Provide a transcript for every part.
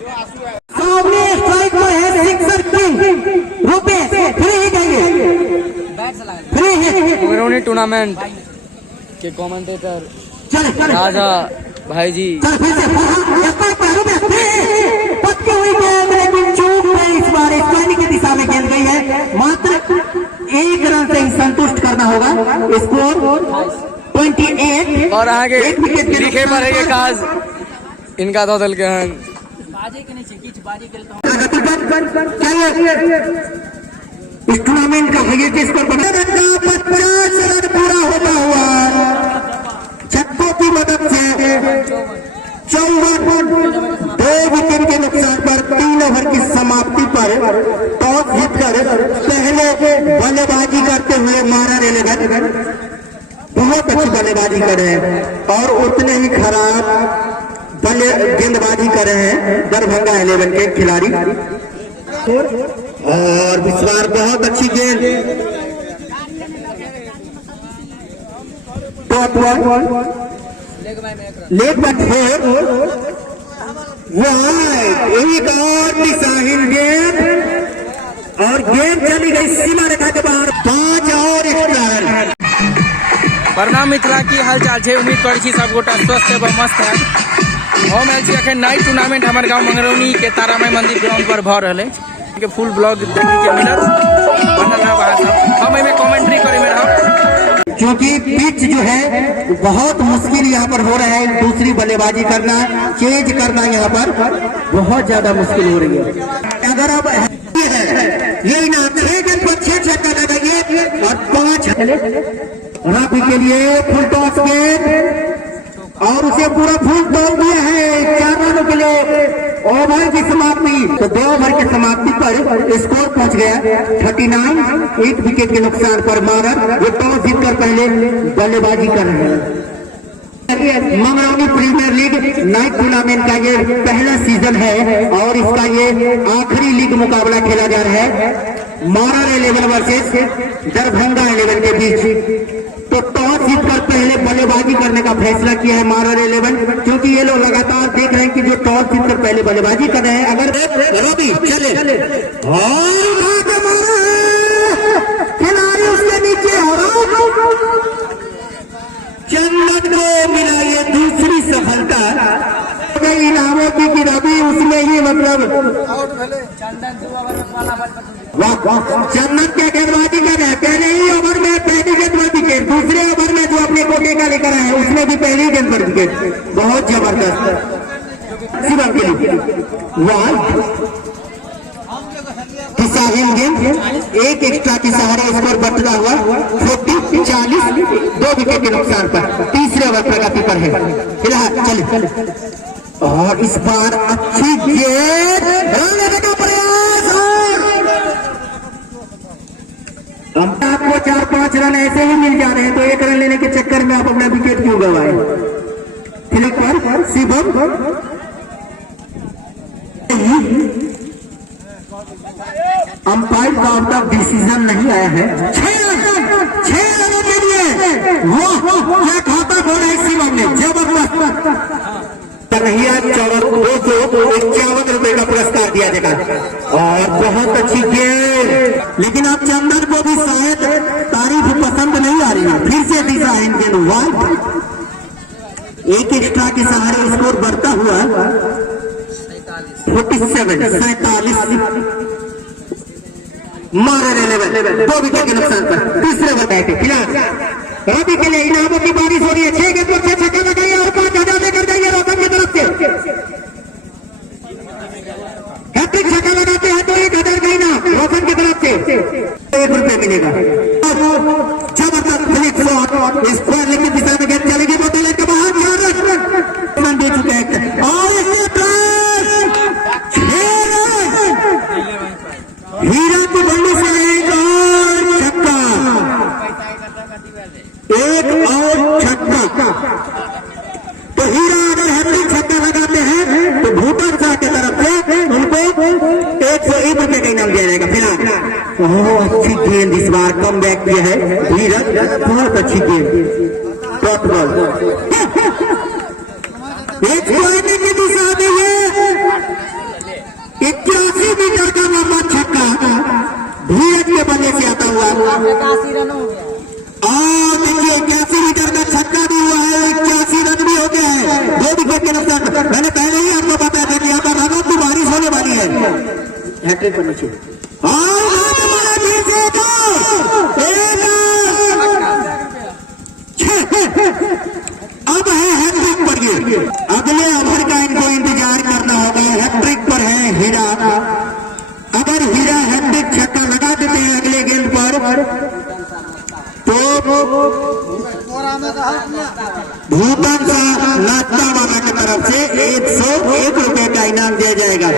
सामने स्ट्राइक पर है sixer king Rupesh, free hit है ये, फ्री हिट। मंगरौनी टूर्नामेंट के कमेंटेटर राजा भाई जी। चल फिर से पक्की हुई गेंद, लेकिन चूक गई इस बार स्क्वायर की दिशा में गेंद गई है। मात्र 1 रन से ही संतुष्ट करना होगा। स्कोर 28 और आगे लिखे पड़ेगा काज इनका तो दल के हन इस टूर्नामेंट का हाईएस्ट स्कोर 50 रन पूरा होता हुआ छक्कों की मदद से 54 2 विकेट के नुकसान पर 3 ओवर की समाप्ति पर टॉस जीतकर पहले बल्लेबाजी करते हुए मारा रेलेगन बहुत अच्छी बल्लेबाजी कर रहे हैं और उतने ही खराब गेंदबाजी कर रहे हैं दरभंगा 11 के खिलाड़ी। और इस बार बहुत अच्छी गेंद, टॉप वन लेग बैक है, एक और दिशाहीन गेंद और गेंद चली गई सीमा रेखा के बाहर। 5 और एक्स्ट्रा रन। प्रणाम मिथिला की हालचाल है, उम्मीद कर सब गोटा स्वस्थ है मस्त है। हम अखन नाइट टूर्नामेंट हमारे गांव मंगरौनी के तारामाई मंदिर ग्राउंड पर भ रहे के फुल ब्लॉग देखे के मिलत बनल है वहाँ सब हम एमे कमेंट्री करे में रहो। क्योंकि पिच जो है बहुत मुश्किल यहाँ पर हो रहा है, दूसरी बल्लेबाजी करना चेंज करना यहाँ पर बहुत ज्यादा मुश्किल हो रही है। अगर अब ये ना 6 गेंद पर 6 छक्का लगाइए और 5 रफी के लिए फुल टॉस गेंद और उसे पूरा फुल तोड़ दिया है 4 रनों के लिए ओवर की समाप्ति। तो 2 ओवर की समाप्ति पर स्कोर पहुंच गया 39, 1 विकेट के नुकसान पर मारा। वो टॉस जीतकर पहले बल्लेबाजी कर रहे हैं। Mangrauni premier league night tournament का ये पहला सीजन है और इसका ये आखिरी लीग मुकाबला खेला जा रहा है मारा 11 वर्सेस दरभंगा 11 के बीच। तो टॉस जीतकर पहले बल्लेबाजी करने का फैसला किया है मारा 11, क्योंकि ये लोग लगातार देख रहे हैं कि जो टॉस जीतकर पहले बल्लेबाजी कर रहे हैं। अगर रवि चले और खिलाड़ी उसके नीचे चंदन को मिला ये दूसरी सफलता इनामों की रवि उसमें ही मतलब चंदन क्या गेंदबाजी कर रहे हैं। पहले ही ओवर में पहली गेंद पर विकेट, दूसरे ओवर में जो अपने कोटे का लेकर आए उसमें भी पहली गेंद पर विकेट, बहुत जबरदस्त शिवम के लिए। दिशाहीन गेंद, एक एक्स्ट्रा के सहारे स्कोर बढ़ता हुआ 40 2 विकेट के नुकसान पर तीसरे ओवर प्रगति पर है फिलहाल। चलिए और इस बार अच्छी गेंद का प्रयास आपको 4-5 रन ऐसे ही मिल जा रहे हैं, तो 1 रन लेने के चक्कर में आप अपना विकेट क्यों गवाए। क्लिक पर शिवम अंपायर का अब तक डिसीजन नहीं आया है। 6 रनों के लिए वो खाता खोला है शिवम ने, जबरदस्त। कन्हैया 251 रुपए का पुरस्कार दिया जाएगा और बहुत अच्छी गेंद, लेकिन अब चंदन को भी शायद तारीफ पसंद नहीं आ रही है। फिर से डिजाइन गेंद वाइड, एक एक्स्ट्रा के सहारे स्कोर बढ़ता हुआ 47 मारा 11 2 विकेट के नुकसान पर तीसरे ओवर के खिलाफ रवि के लिए इनामों की बारिश हो रही है। 6 गेंद पर 6 छक्का लगाइए और 5,000 लेकर जाइए रोहतक की तरफ से। हैट्रिक छक्का लगाते हैं तो 1,000 का इनाम रोहतक की तरफ से 1 रुपये मिलेगा। जबरदस्त फ्लिक शॉट स्क्वायर लेग की दिशा में गेंद चलेगी, बोतल के बाहर रन दे चुके हैं और हीरा की बंडी से एक और छक्का, एक और छक्का। तो हीरा अगर हैट्रिक छक्का लगाते हैं तो भूटान शाह की तरफ से उनको 101 रुपए का इनाम दिया जाएगा। फिलहाल बहुत अच्छी गेंद इस बार कम बैक किया है धीरज, बहुत अच्छी गेंद टॉप बॉल एक की दिशा में हैट्रिक बननी चाहिए। अब है हैट्रिक पर ये, अगले ओवर का इनको इंतजार करना होगा। हैट्रिक पर है हीरा, अगर हीरा हैट्रिक छक्का लगा देते हैं अगले गेंद पर तो भूटान का नाश्ता वाला की तरफ से 101 रुपए का इनाम दिया जाएगा।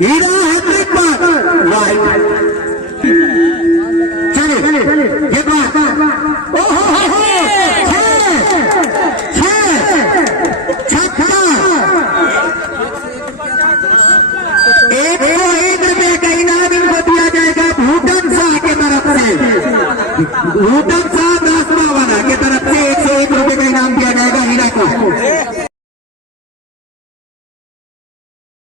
हीरा हैट्रिक पर वाइड, चलिए ये बात छक्का 101 रुपए का इनाम इनको दिया जाएगा भूटान शाह की तरफ से। भूटान शाह नाश्ता वाला की तरफ से 101 रुपए का इनाम दिया जाएगा हीरा को।